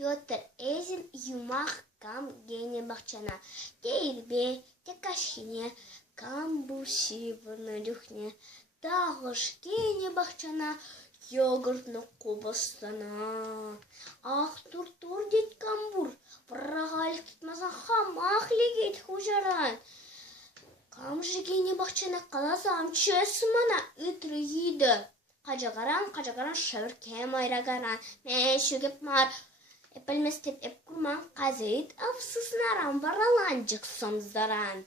Петр Эзин юмах кам гене бахчана. Кейлбе, текашхине, кам буси вырны люхне. Тағыш гене бахчана, йогуртны кубастана. Ах, тур дед камбур, врагалық тутмасан хамах легет хужаран. Кам жигене бахчана қаласам чесмана үтрі еді. Қажағаран шавыр кем айрағаран. Мен шөгіп мар. Эпілместеп эп күрман қазет афсысынаран варалан жықсымыздаран.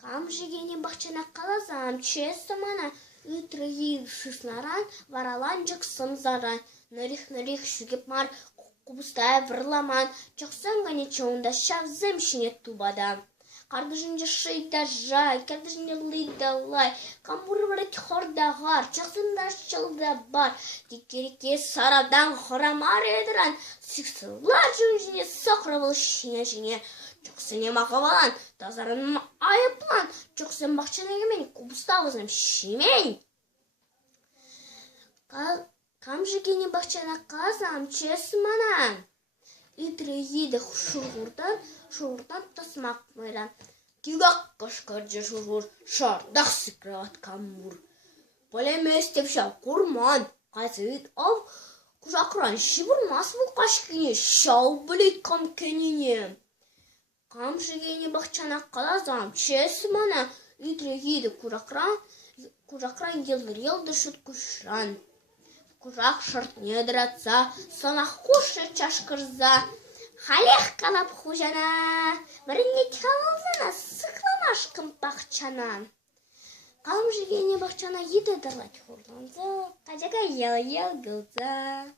Кам жигене бахчана қаласам чесмана үтрі еді сыснаран варалан жықсымыздаран. Нырих шөгіп мар құбыстай вырламан. Жықсын ғане чоңда шавзым шинет тубадам. Кардыжынжы шыйда жай, кардыжынжы лыйда лай, камбуры бұрыт хорда ғар, чақсында шылда бар, декереке сарадан хорамар едіран, сықсылар жүнжіне сақырабыл шине, чақсыне мақавалан, тазарының айыплан, чақсын бақчанегімен кубыстауызым шимен. Кам жігені бақчана қазам чесманан. Үтрі еді шұрғырдан тасмақ мойран. Тегақ қашқаржы шұрғыр, шардақ сықырават камбур. Полеместеп шау құрман, қазыд ав, құжақыран шибырмас бұл қашкіне, шау білет қам кәнене. Қам жігені бақчана қалазам, чесмана, үтрі еді құжақыран елдір шыт күшран. Кужак шырт недіратса, сонақ құшы чашқырза. Халех қалап хужана, біріне тхалалзана, сықламаш кымпақчанан. Қалым жігене бақчана еді дырлать хурланза, қажаға ел гылза.